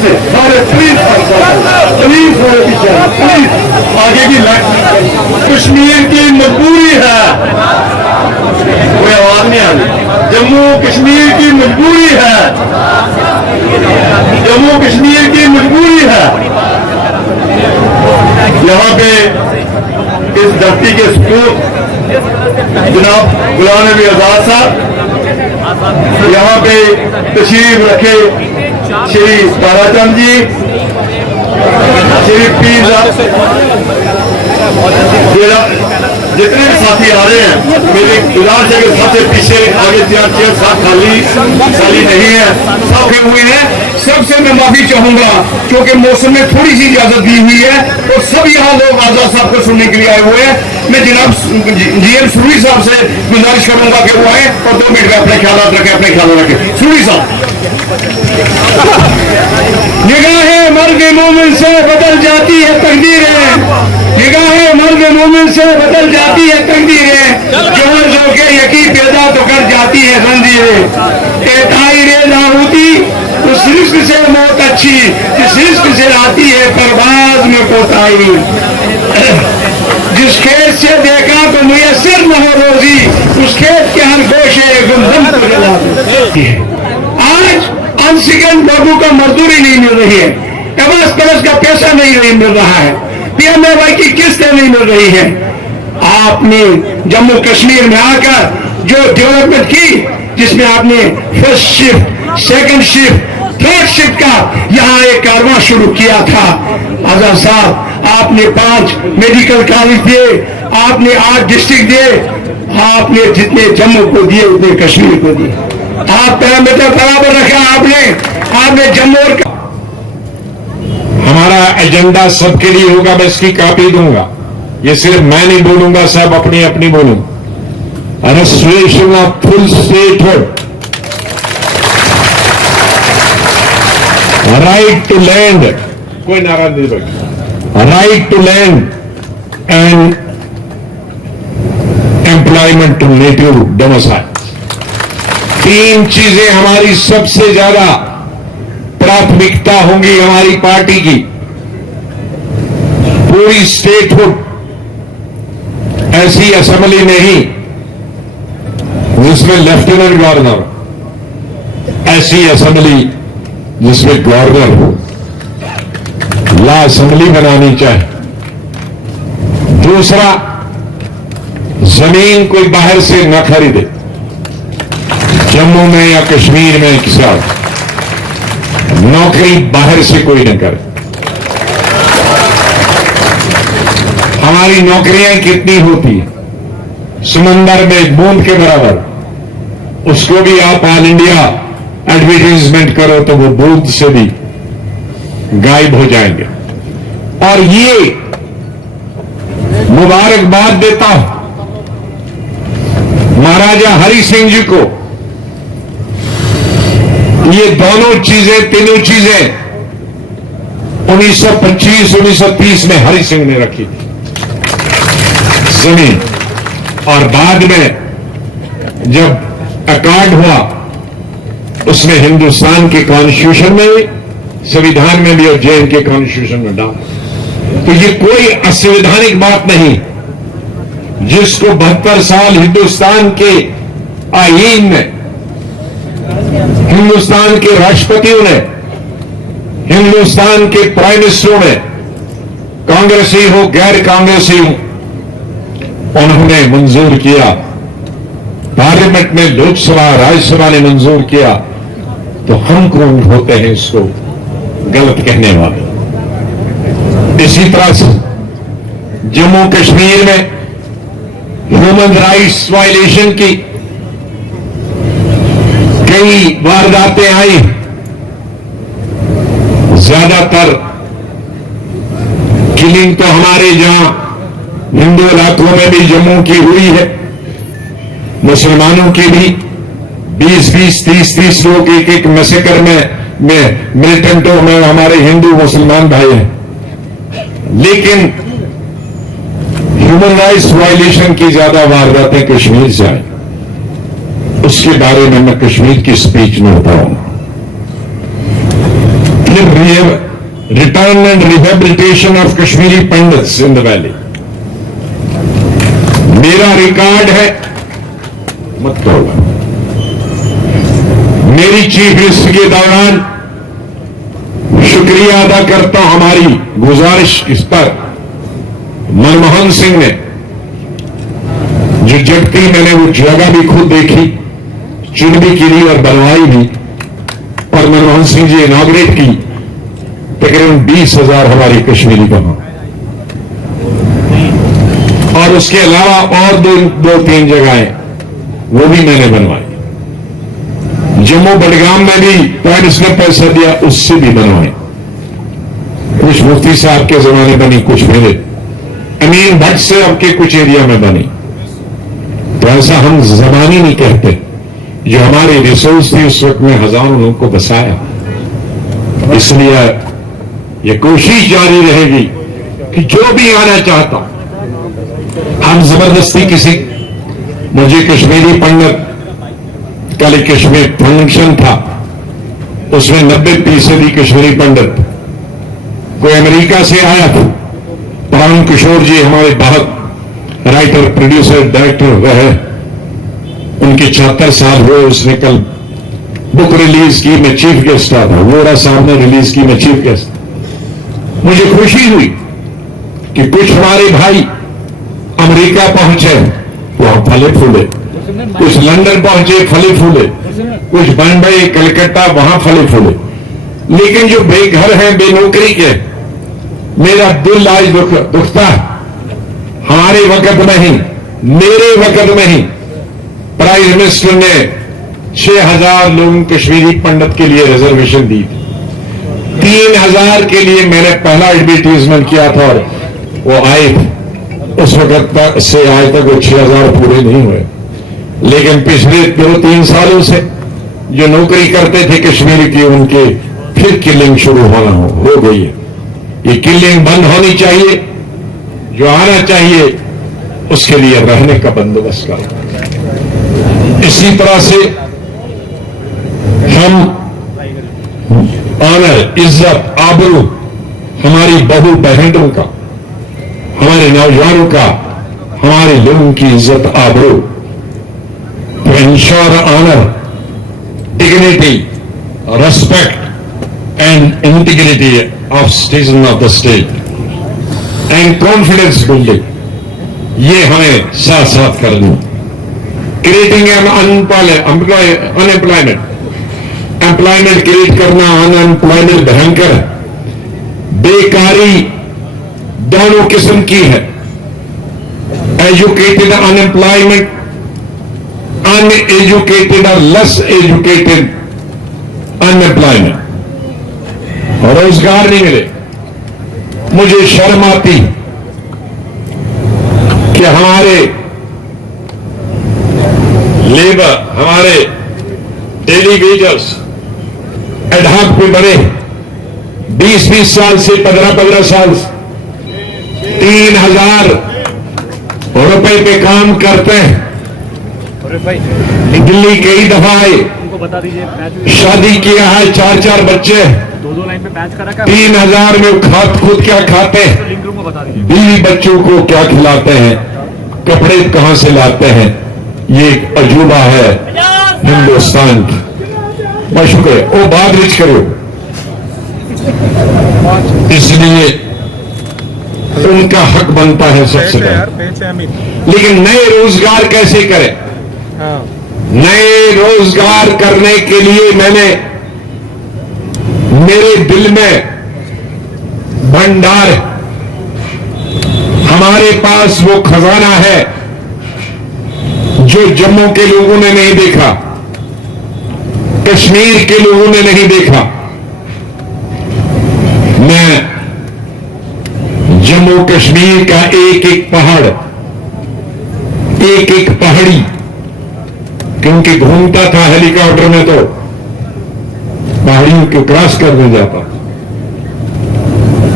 से सारे please please please आगे की लाइन। कश्मीर की मजबूरी है, कोई आवाज नहीं आ रही। जम्मू कश्मीर की मजबूरी है, जम्मू कश्मीर की मजबूरी है। यहाँ पे इस धरती के सपूत जनाब गुलाम नबी आजाद साहब, यहाँ पे तशरीफ रखे श्री ताराचंद जी, श्री पीर, जितने भी साथी आ रहे हैं, मेरी गुजारिश है कि सबसे पीछे आगे चेयर साथ खाली नहीं है, सब हुए हैं। सबसे मैं माफी चाहूंगा क्योंकि मौसम में थोड़ी सी इजाजत दी हुई है और सब यहाँ लोग आजाद साहब को सुनने के लिए आए हुए हैं। मैं जनाब जीएम सुरी साहब से गुजारिश करूंगा कि वो आए और 2 मिनट में अपने ख्याल रखें। सुरी साहब, निगाहें मर्द मोमिन से बदल जाती है तकदीरें, निगाहें मर्द मोमिन से बदल जाती है तकदीरें, जोहर जो के यकीन पैदा तो कर जाती है जंजीरें। एताई रेजा होती उस रिस्क से मौत अच्छी, जिस रिस्क से आती है परवाज में कोताही। जिस खेत से देखा तो मुयसर न हो रोजी, उस खेत के हर गोशे गुमदम को जला देती है। आज अनसिकन लोगों को मजदूरी नहीं मिल रही है, कबस का पैसा नहीं मिल रहा है, पीएमएवाई की किस्तें नहीं मिल रही है। आपने जम्मू कश्मीर में आकर जो डेवलपमेंट की, जिसमें आपने first shift, second shift, third shift का यहाँ एक कारवां शुरू किया था। आजाद साहब, आपने 5 मेडिकल कॉलेज दिए, आपने 8 डिस्ट्रिक्ट दिए, आपने जितने जम्मू को दिए उतने कश्मीर को दिए। आप पैरामीटर बराबर रखा आपने जम्मू और हमारा एजेंडा सबके लिए होगा। मैं इसकी कॉपी दूंगा, ये सिर्फ मैं नहीं बोलूंगा, सब अपनी अपनी बोलूंगा। Restoration of full statehood, right to land, कोई नाराज नहीं रखेगा, right to land and employment to native domicile. 3 चीजें हमारी सबसे ज्यादा प्राथमिकता होंगी हमारी पार्टी की। पूरी स्टेटहुड, ऐसी असेंबली नहीं जिसमें लेफ्टिनेंट गवर्नर, ऐसी असेंबली जिसमें गवर्नर हो, ला असेंबली बनानी चाहिए। दूसरा, जमीन कोई बाहर से न खरीदे, जम्मू में या कश्मीर में किसी नौकरी बाहर से कोई न करे। हमारी नौकरियां कितनी होती है, समंदर में बूंद के बराबर, उसको भी आप ऑल इंडिया एडवर्टाइजमेंट करो तो वो बूंद से भी गायब हो जाएंगे। और ये मुबारकबाद देता हूं महाराजा हरि सिंह जी को। ये दोनों चीजें, तीनों चीजें 1925-1930 में हरि सिंह ने रखी थी, जमीन। और बाद में जब अकॉर्ड हुआ, उसमें हिंदुस्तान के कॉन्स्टिट्यूशन में, संविधान में भी और जे के कॉन्स्टिट्यूशन में डाला। तो ये कोई असंवैधानिक बात नहीं, जिसको 72 साल हिंदुस्तान के आईन में, हिंदुस्तान के राष्ट्रपतियों ने, हिंदुस्तान के प्राइम मिनिस्टरों ने, कांग्रेसी हो गैर कांग्रेसी हो, उन्होंने मंजूर किया। पार्लियामेंट में, लोकसभा राज्यसभा ने मंजूर किया, तो हम कौन होते हैं इसको गलत कहने वाले। इसी तरह से जम्मू कश्मीर में ह्यूमन राइट्स वायलेशन की कई वारदातें आई, ज्यादातर किलिंग तो हमारे जहां हिंदू इलाकों में भी जम्मू की हुई है, मुसलमानों की भी 20-20, 30-30 लोग एक मैसेकर में मिलिटेंटों में हमारे हिंदू मुसलमान भाई हैं। लेकिन ह्यूमन राइट्स वायलेशन की ज्यादा वारदातें कश्मीर से आई, उसके बारे में मैं कश्मीर की स्पीच में बताऊंगा। return and rehabilitation of Kashmiri Pandits in the valley. मेरा रिकॉर्ड है, मत तोड़ना। मेरी चीफ मिनिस्टर के दौरान शुक्रिया अदा करता हूं हमारी गुजारिश इस पर मनमोहन सिंह ने जो जगती, मैंने वो जगह भी खुद देखी, चुन भी की और बनवाई भी, और मनमोहन सिंह जी इनॉग्रेट की तकरीबन 20,000 हमारी कश्मीरी वहां, और उसके अलावा और दो तीन जगहें वो भी मैंने बनवाई। जम्मू बडगाम में भी प्राइवेट ने पैसा दिया, उससे भी बनवाए। कुछ मुफ्ती साहब के जमाने बनी, कुछ मेरे अमीन भट्ट से आपके कुछ एरिया में बनी। तो ऐसा हम जबानी नहीं कहते, जो हमारी रिसोर्स थी उस वक्त में हजारों लोगों को बसाया। इसलिए ये कोशिश जारी रहेगी कि जो भी आना चाहता, हम जबरदस्ती किसी, मुझे कश्मीरी पंडित, कल कश्मीर फंक्शन था, उसमें 90% कश्मीरी पंडित, कोई अमेरिका से आया था, पवन किशोर जी हमारे बहुत राइटर, प्रोड्यूसर, डायरेक्टर रहे, उनके 76 साल हुए। उसने कल बुक रिलीज की, मैं चीफ गेस्ट था, वोरा साहब ने रिलीज की, मैं चीफ गेस्ट। मुझे खुशी हुई कि कुछ हमारे भाई अमेरिका पहुंचे, वहां फले फूले, कुछ लंदन पहुंचे फले फूले, कुछ बम्बई, कलकत्ता, वहां फले फूले। लेकिन जो बेघर हैं, बेनौकरी के, मेरा दिल आज दुखता है। हमारे वक्त में ही, मेरे वक्त में ही प्राइम मिनिस्टर ने 6,000 लोगों कश्मीरी पंडित के लिए रिजर्वेशन दी थी। 3,000 के लिए मैंने पहला एडवर्टीजमेंट किया था और वो आए थे। उस वक्त तक से आज तक वो 6,000 पूरे नहीं हुए। लेकिन पिछले 2-3 सालों से जो नौकरी करते थे कश्मीर की, उनके फिर किलिंग शुरू होना हो गई है। ये किलिंग बंद होनी चाहिए। जो आना चाहिए उसके लिए रहने का बंदोबस्त करो। इसी तरह से हम ऑनर, इज्जत, आबरू हमारी बहू बहनों का, हमारे नौजवानों का, हमारे लोगों की इज्जत आबरू, to ensure honor, dignity, respect and integrity of citizen of the state and confidence building, ये हमें साथ साथ करना। क्रिएटिंग अनएम्प्लॉयमेंट, एम्प्लॉयमेंट क्रिएट करना, अनएम्प्लॉयमेंट भयंकर है। बेकारी दोनों किस्म की है, एजुकेटेड अनएम्प्लॉयमेंट, अनएजुकेटेड और लेस एजुकेटेड अनएम्प्लॉयमेंट, रोजगार नहीं मिले। मुझे शर्म आती कि हमारे लेबर, हमारे डेली वेजर्स एडहॉक पे बड़े 20-20 साल से, 15-15 साल से 3,000 रुपए पे काम करते हैं। दिल्ली कई दफा आए, शादी किया है, 4-4 बच्चे, 2 लाइन पे पैच करा का 3,000 में खुद क्या खाते हैं, लिंक रूम को बता दीजिए। बीवी बच्चों को क्या खिलाते हैं, कपड़े कहां से लाते हैं। ये एक अजूबा है हिंदुस्तान की। बहुत शुक्रिया, वो बात रिच करो। इसलिए उनका हक बनता है सबसे पहले। लेकिन नए रोजगार कैसे करें? नए रोजगार करने के लिए मैंने, मेरे दिल में भंडार, हमारे पास वो खजाना है जो जम्मू के लोगों ने नहीं देखा, कश्मीर के लोगों ने नहीं देखा। मैं जम्मू कश्मीर का एक एक पहाड़, एक एक पहाड़ी, क्योंकि घूमता था हेलीकॉप्टर में तो पहाड़ियों को क्रॉस करने जाता।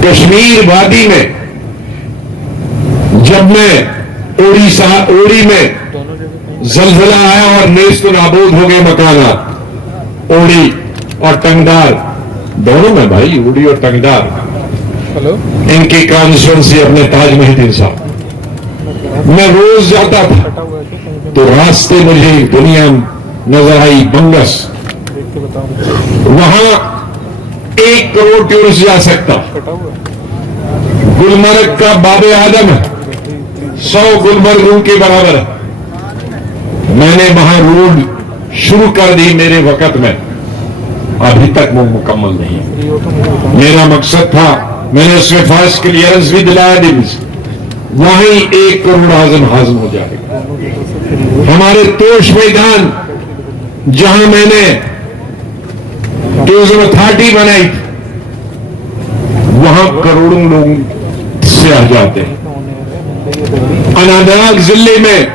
कश्मीर वादी में जब मैं ओड़ी में जलजला आया और नेस्त नाबूद हो गए मकानात, ओड़ी और टंगदार, दोनों में भाई, उड़ी और टंगदार। हेलो, इनकी कॉन्स्टिट्यूंसी अपने ताज मोहिद्दीन साहब। मैं रोज जाता था तो रास्ते मुझे दुनिया नजर आई, बंगस। वहां 1 करोड़ टूरिस्ट जा सकता। गुलमर्ग का बाबे आदम है, 100 गुलमर्ग के बराबर है। मैंने वहां रोड शुरू कर दी मेरे वक्त में, अभी तक वो मुकम्मल नहीं है। मेरा मकसद था, मैंने उसमें फर्स्ट क्लियरेंस भी दिलाया दी, वहीं 1 करोड़ हाजिम हो जाएगा। हमारे तोश मैदान जहां मैंने 2030 बनाई, वहां करोड़ों लोग से आ जाते हैं। अनंतनाग जिले में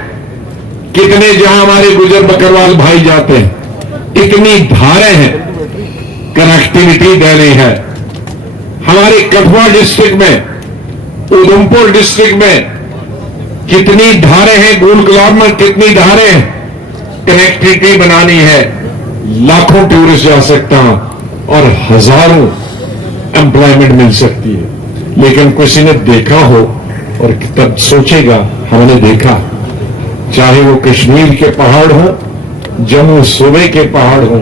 कितने, जहां हमारे गुजर बकरवाल भाई जाते हैं, इतनी धारें हैं, कनेक्टिविटी देनी है। हमारे कठुआ डिस्ट्रिक्ट में, उधमपुर डिस्ट्रिक्ट में कितनी धारें हैं, गोल गुलाब में कितनी धारें हैं, कनेक्टिविटी बनानी है। लाखों टूरिस्ट जा सकता हूं और हजारों एम्प्लॉयमेंट मिल सकती है। लेकिन किसी ने देखा हो और तब सोचेगा, हमने देखा, चाहे वो कश्मीर के पहाड़ हो, जम्मू सूबे के पहाड़ हो,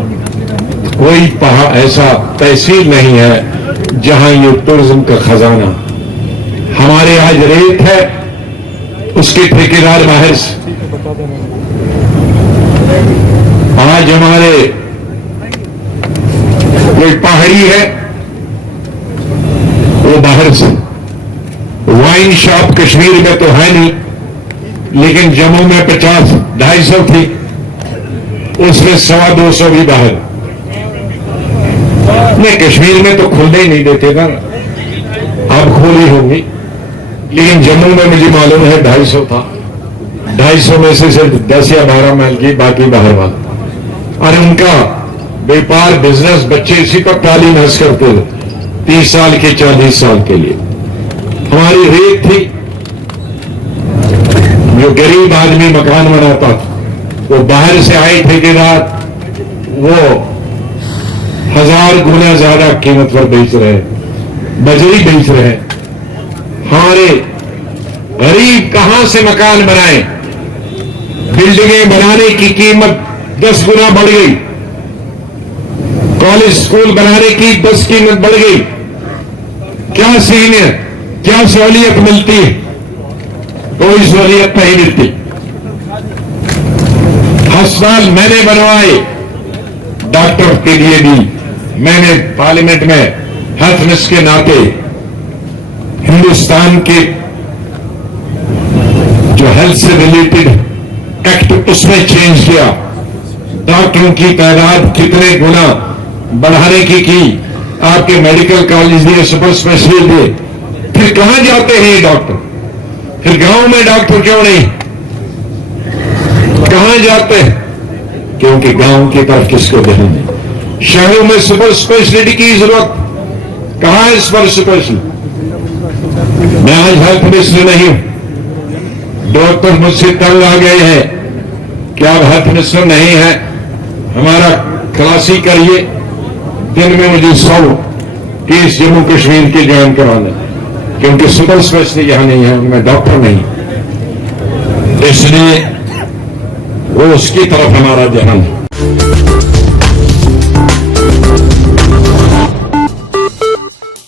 कोई पहाड़ ऐसा तहसील नहीं है जहां ये टूरिज्म का खजाना। हमारे आज रेत है, उसके ठेकेदार बाहर से। आज हमारे कोई पहाड़ी है, वो बाहर से। वाइन शॉप कश्मीर में तो है नहीं, लेकिन जम्मू में 50-250 थी, उसमें 100-200 भी बाहर। नहीं, कश्मीर में तो खुलने ही नहीं देते ना, अब खोली होंगी, लेकिन जम्मू में मुझे मालूम है 250 था। 250 में से सिर्फ 10 या 12 माइल की, बाकी बाहर वाला। और उनका व्यापार, बिजनेस, बच्चे इसी पर तालीम हासिल करते थे 30 साल के, 40 साल के लिए। हमारी रेत थी, जो गरीब आदमी मकान बनाता था, वो बाहर से आए ठेकेदार, वो 1000 गुना ज्यादा कीमत पर बेच रहे हैं, बजरी बेच रहे हैं। हमारे गरीब कहां से मकान बनाए, बिल्डिंगें बनाने की कीमत 10 गुना बढ़ गई, कॉलेज स्कूल बनाने की 10 कीमत बढ़ गई। क्या सीन है, क्या सहूलियत मिलती है? कोई सहूलियत नहीं मिलती। अस्पताल मैंने बनवाए, डॉक्टर के लिए भी मैंने पार्लियामेंट में हेल्थ मिनिस्टर के नाते हिंदुस्तान के जो हेल्थ से रिलेटेड एक्ट, उसमें चेंज किया। डॉक्टरों की तादाद कितने गुना बढ़ाने की आपके मेडिकल कॉलेज दिए, सुपर स्पेशलिस्ट दिए। फिर कहां जाते हैं ये डॉक्टर? फिर गांव में डॉक्टर क्यों नहीं? कहां जाते हैं? क्योंकि गांव की तरफ किसको ध्यान नहीं। शहरों में सुपर स्पेशलिटी की जरूरत, कहां है सुपर स्पेशलिटी? मैं आज हेल्थ मिनिस्टर नहीं हूं, डॉक्टर मुझसे तंग आ गए हैं कि आप हेल्थ मिनिस्टर नहीं है, हमारा खलासी करिए। दिन में मुझे 100 केस जम्मू कश्मीर के ज्वाइन कराना, क्योंकि सुपर स्पेशलिस्ट यहां नहीं है, उनमें डॉक्टर नहीं, इसलिए वो उसकी तरफ हमारा ध्यान है।